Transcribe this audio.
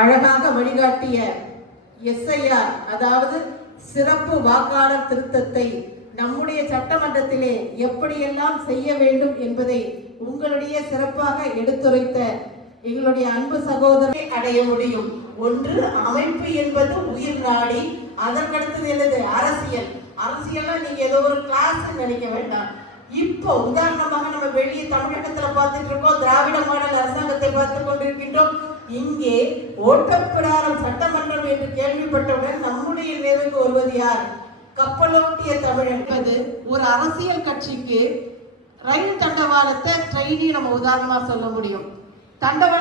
அழகாக வழிகாட்டிய SIR, அதாவது சிறப்பு வாக்காளர் திருத்தத்தை நம்முடைய சட்டமன்றத்திலே எப்படியெல்லாம் செய்ய வேண்டும் என்பதை உங்களுடைய சிறப்பாக எடுத்துரைத்த எங்களுடைய அன்பு சகோதரரை அடைய முடியும். ஒன்று, அமைப்பு என்பது உயிர் நாடி, அதற்கடுத்தது என்னது? அரசியல். அரசியல்னா நீங்க ஏதோ ஒரு கிளாஸ் நினைக்க வேண்டாம். இப்போ உதாரணமாக நம்ம வெளியே தமிழகத்துல பார்த்துட்டு இருக்கோம், திராவிட மாடல் அரசாங்கத்தை பார்த்து கொண்டிருக்கின்றோம். இங்கே ஓட்டப்பிடாரம் சட்டமன்றம் என்று கேள்விப்பட்டவுடன் நம்முடைய நினைவுக்கு வருவது யார்? கப்பலோட்டிய தமிழ் என்பது ஒரு அரசியல் கட்சிக்கு ரயில் தண்டவாளத்தை ட்ரெயினி நம்ம உதாரணமா சொல்ல முடியும். தண்டவாளம்